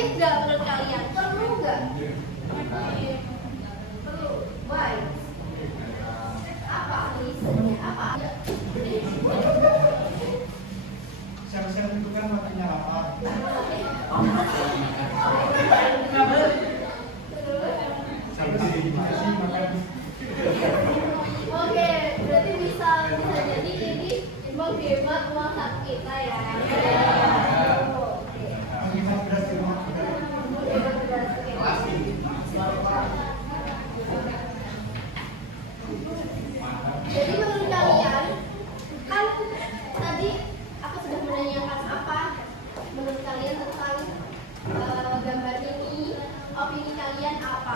efektif nggak menurut kalian? Perlu nggak? Perlu. Why? Apa alasannya? Apa? Syarat-syarat itu kan matinya apa? Oke, berarti bisa jadi ini menghemat uang saku kita ya. Menghemat beras di rumah. Jadi menurut kalian, kan tadi aku sudah menanyakan apa menurut kalian tentang gambar ini, opini kalian apa?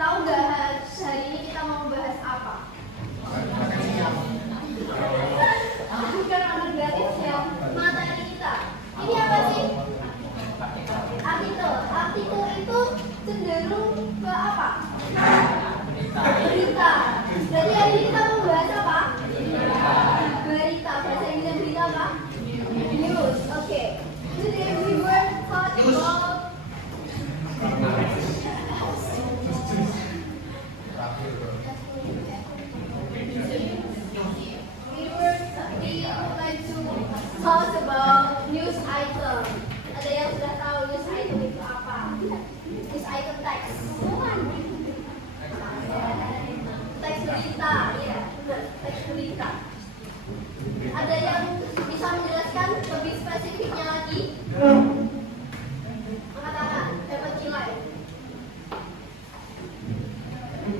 Tahu nggak hari ini kita mau bahas apa? Bukan anak gratis ya, materi kita. Ini apa sih? Artikel. Artikel itu cenderung ke apa? Berita. Berarti hari ini kita mau bahas apa? Berita. Bahasa Inggris berita apa? News. Oke. Today we were taught about talk about news item. Ada yang sudah tahu news item itu apa? News item teks. Teks berita, ya, benar, teks berita. Ada yang bisa menjelaskan lebih spesifiknya lagi? Angkat tangan, dapat nilai.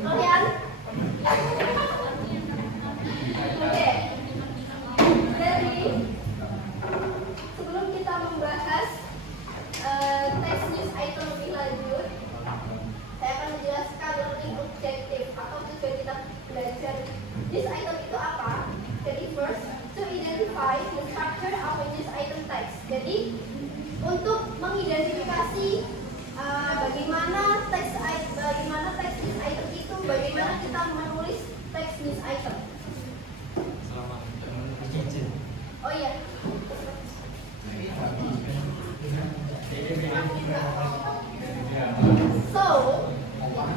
Kalian? Oke. Jadi sebelum kita membahas tes news item lebih lanjut, saya akan menjelaskan learning objective atau tujuan kita belajar news item itu apa. Jadi first, to identify the structure of a news item text. Jadi untuk mengidentifikasi bagaimana teks news item itu, bagaimana kita menulis teks news item. Oh iya. So,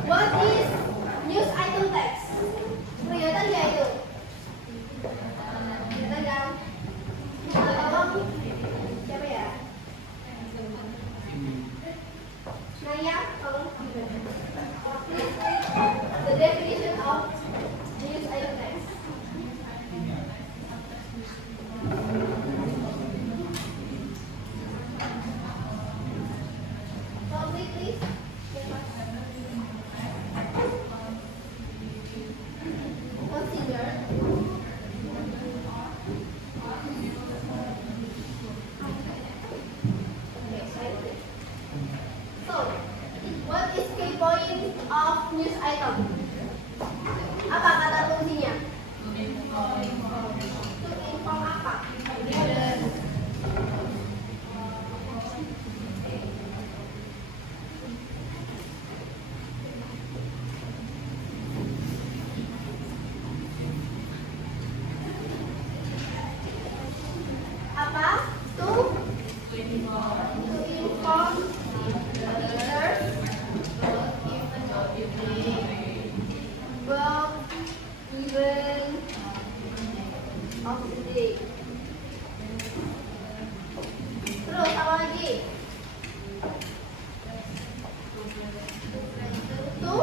what is news item text? Kelihatan nggak itu? Kelihatan kan? Tolong siapa ya? Naya, tolong. Please read the definition of news item text. Public, please. Consider. So, what is key point of news item? Apa kata kuncinya? To inform apa? Apa? To inform others about event of the day. Terus apa lagi? To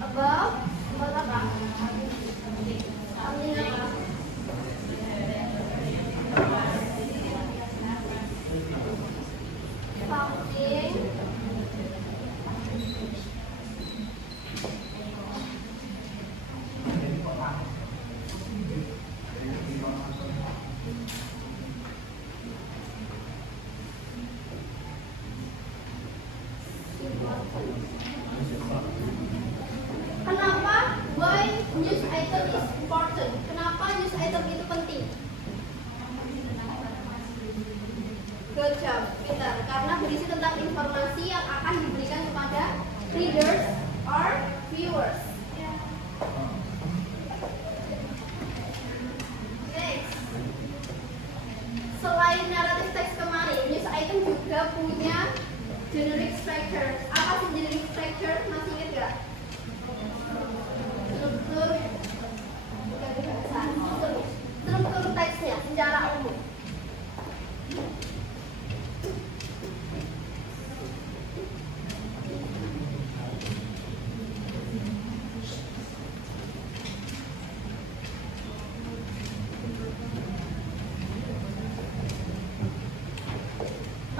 about apa? Artinya apa? Something Kenapa? Why news item is important? Kenapa news item itu penting? Good job, pintar. Karena berisi tentang informasi yang akan diberikan kepada readers or viewers. Generic structure. Apa sih generic structure? Masih ingat nggak? Struktur struktur teksnya secara umum.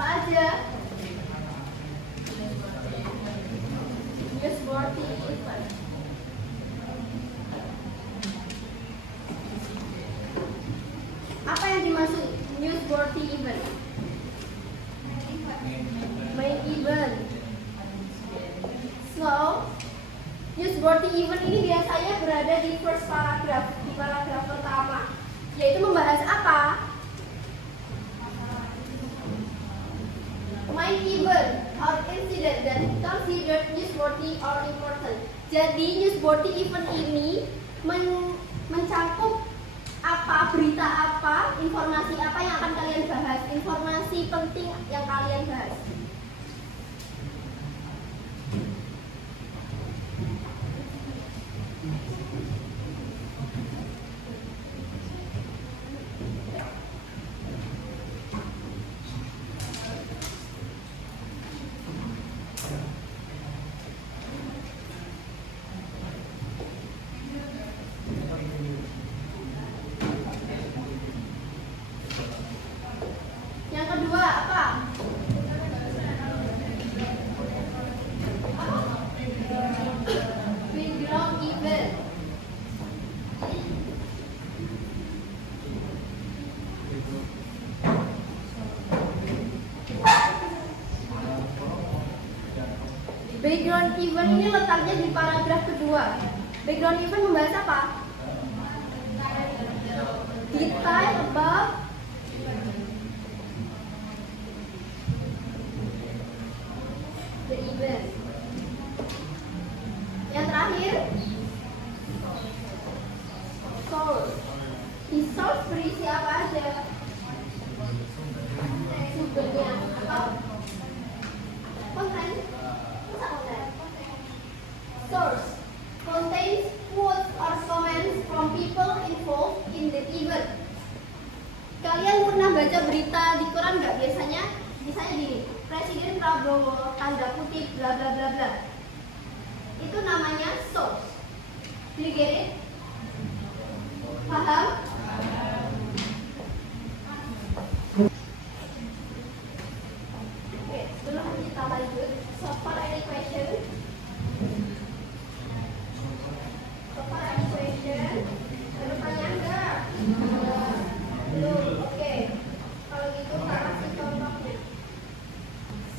Apa aja? Newsworthy event. Apa yang dimaksud newsworthy event? Main event. So, newsworthy event ini biasanya berada di first paragraph, di paragraf pertama, yaitu membahas apa? Main event or incident that considered newsworthy or important. Jadi newsworthy event ini mencakup apa, berita apa, informasi apa yang akan kalian bahas, informasi penting yang kalian bahas. Yang kedua apa? Background event. Background event ini letaknya di paragraf kedua. Background event membahas apa? Detail about the event. Yang terakhir, source. Di source berisi apa aja? Sumbernya atau konten? Masa konten? Source contains quotes or comments from people involved in the event. Kalian pernah baca berita di koran nggak? Biasanya gini, Presiden Prabowo tanda kutip bla bla bla bla. Itu namanya source. Do you get it? Paham? Oke, sebelum kita lanjut, so far any question? So far any question? Ada pertanyaan nggak? Belum. Oke. Kalau gitu kita kasih contohnya.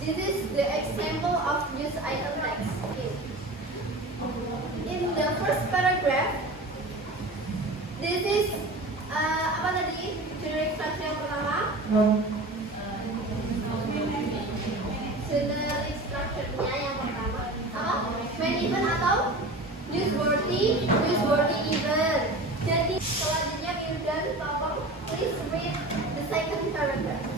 This is the example of news item text. Okay. In the first paragraph, this is apa tadi? Generic structure yang pertama. Generic structure-nya yang pertama. Apa? Main event atau newsworthy event. Jadi selanjutnya Wildan, tolong please read the second paragraph.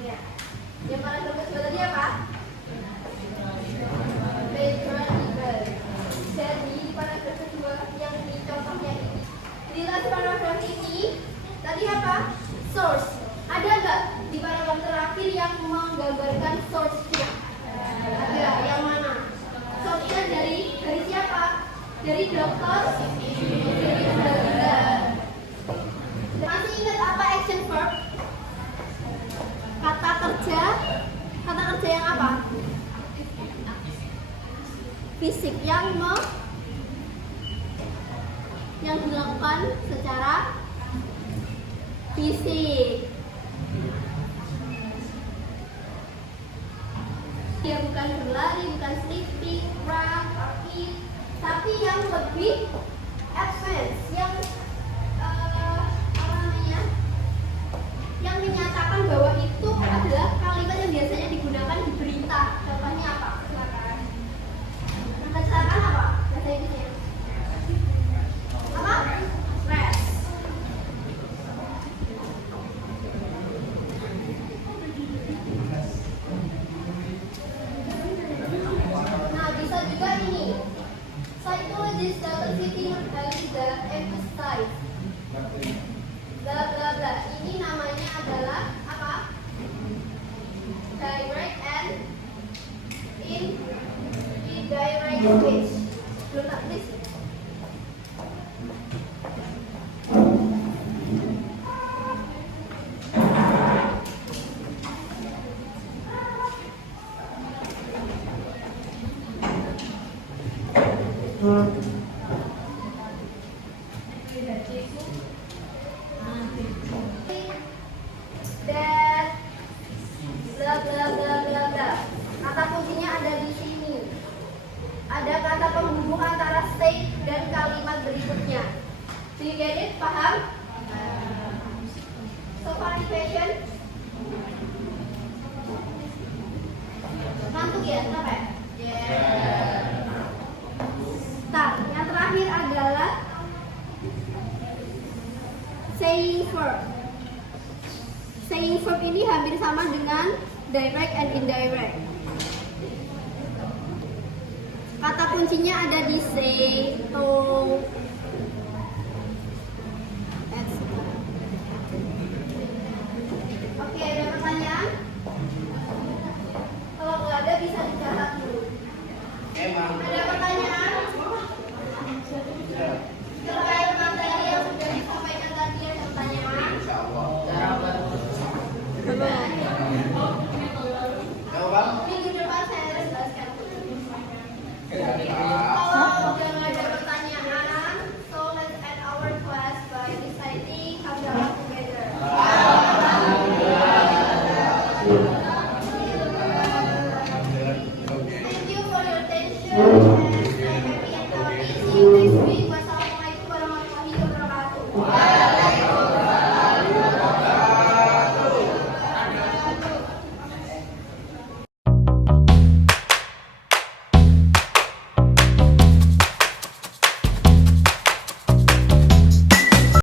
Ya. Yang paragraf kedua tadi apa? Background event. Jadi di paragraf kedua yang di contohnya ini, di last paragraf ini tadi apa? Source. Ada nggak di paragraf terakhir yang menggambarkan source-nya? Ada. Yang mana? Source-nya dari siapa? Dari dokter. Dari penelitian. Masih ingat apa action verb? Kata kerja yang apa? Fisik yang dilakukan secara fisik. Dia bukan berlari, bukan sleeping, run, tapi yang lebih advance, yang apa namanya, yang menyatakan bahwa itu adalah kalimat yang biasanya digunakan di berita. Contohnya apa? Silakan. Kecelakaan apa? Bahasa Inggrisnya apa? Crash. Nah, bisa juga ini. Psychologist Dr. Siti Nurhaliza emphasize bla bla bla. Ini namanya adalah apa? Direct and indirect speech. Belum tak tulis. That bla bla bla bla bla. Kata kuncinya ada di sini. Ada kata penghubung antara state dan kalimat berikutnya. Do you get it? Paham? So far any question? Ngantuk ya? Capek? Nah, yang terakhir adalah saying verb. Saying verb ini hampir sama dengan direct and indirect. Kata kuncinya ada di say, to, etc. Oke, ada pertanyaan? Kalau nggak ada bisa dicatat dulu. Ada